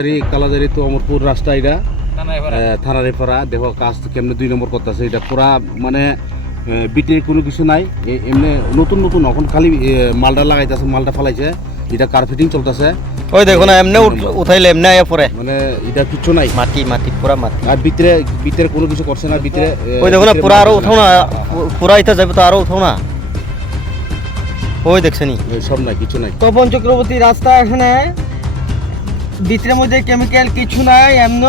কালাজারি তো অমরপুর রাস্তা এটা থানারেপাড়া দেখো কাজ কেমনে 2 নম্বর করতেছে এটা পুরা মানে বিটের কোনো কিছু নাই এমনি নতুন নতুন এখন খালি মালটা লাগাইতেছে মালটা ফালাইছে এটা কার ফিটিং চলতেছে ওই দেখো না এমনি উঠাইলে এমনি আয়া পরে মানে এটা কিছু নাই মাটি মাটি পুরা মাটি আর ভিতরে কোনো কিছু করছে না ভিতরে ওই দেখো না পুরা আরো উঠাও না পুরা ইটা যাবে তো আরো উঠাও না ওই দেখছনি সব নাই কিছু নাই তপন চক্রবর্তী রাস্তা এখানে ভিতরের মধ্যে কেমিক্যাল কিছু নাই এমনি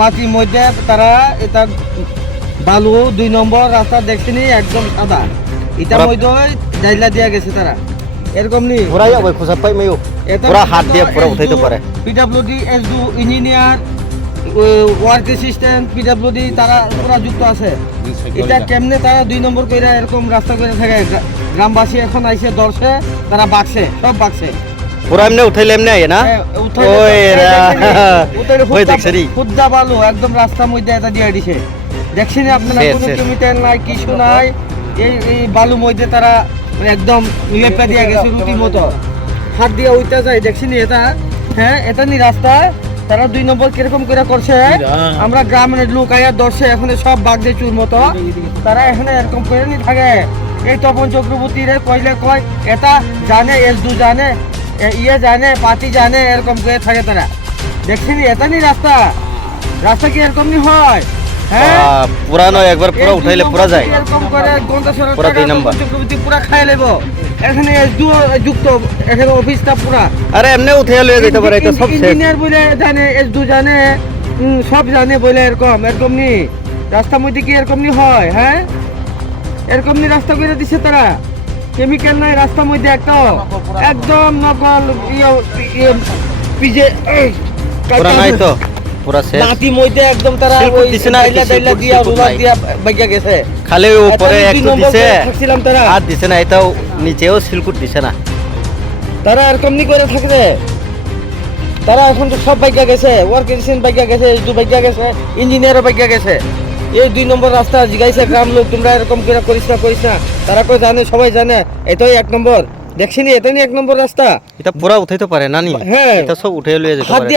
মাটির মধ্যে তারা এটা বালু 2 নম্বর রাস্তা দেখছিনি একদম সাদা এটার মধ্যে জাইলা দিয়া গেছে তারা এরকম নি পুরা ওই খোসা পাই মেও পুরা হাত দিয়ে পুরা উঠাইতে পারে PWD SDO engineer work assistant PWD তারা পুরা যুক্ত আছে এটা কেমনে তারা 2 নম্বর কইরা এরকম রাস্তা করে থাকে গ্রামবাসী এখন আইছে দর্শে তারা বাকছে সব বাকছে পুরা এমনি উঠাইলে এমনি আয় না ওই দেখছনি খুদ্দা বালু একদম রাস্তার মধ্যে এটা দিয়ে দিছে দেখছেন আপনারা কোনো কেমিক্যাল নাই কিছু নাই এই বালু মধ্যে তারা একদম লেপা দিয়ে গেছে রুটি মতো হাত দিয়ে উইটা যায় দেখছেন এটা হ্যাঁ এটা নি রাস্তা তারা 2 নম্বর কিরকম করে করছে আমরা গ্রামের লোক আয়া দর্শে এখন সব বাগ দিয়ে চুর মতো তারা এখানে এরকম করে নি থাকে এই তপন চক্রবর্তী রে কইলে কয় এটা জানে এসডু জানে ইয়ে জানে পাতি জানে এরকম করে থাকে তারা দেখছেন এটা নি রাস্তা রাস্তা কি এরকম নি হয় হ্যাঁ পুরা নয় একবার পুরা উঠাইলে পুরা যায় এরকম করে গন্তাসর পুরা 2 নম্বর চক্রবর্তী পুরা খাই লেব এখানে এসডু যুক্ত এখানে অফিসটা পুরা আরে এমনি উঠাইয়া লয়ে যেতে পারে এটা সব শেষ ইঞ্জিনিয়ার বলে জানে এসডু জানে সব জানে বলে এরকম নি রাস্তার মধ্যে কি এরকম নি হয় হ্যাঁ এরকম নি রাস্তা করে দিছে তারা কেমিক্যাল নাই রাস্তার মধ্যে একদম নকল পিজে পুরা নাই তো পুরা শেষ মাটির মধ্যে একদম তারা ওই দাইলা দিয়া রুলার দিয়া বাইকা গেছে খালি উপরে একটু দিছে থাকছিলাম তারা আর দিছে না এটাও নিচেও সিলকুট দিছে না তারা এরকম নি করে থাকবে তারা এখন তো সব বাইকা গেছে ওয়ার্ক এসিস্ট্যান্ট বাইকা গেছে এসডু বাইকা গেছে ইঞ্জিনিয়ারও বাইকা গেছে এই 2 নম্বর রাস্তা জিগাইছে গ্রাম লোক তোমরা এরকম করে করিস না তারা কই জানে সবাই জানে এটাই 1 নম্বর দেখছিনি এটা নি 1 নম্বর রাস্তা এটা পুরা উঠাইতে পারে না নি হ্যাঁ এটা সব উঠাই লয়ে যেতে পারে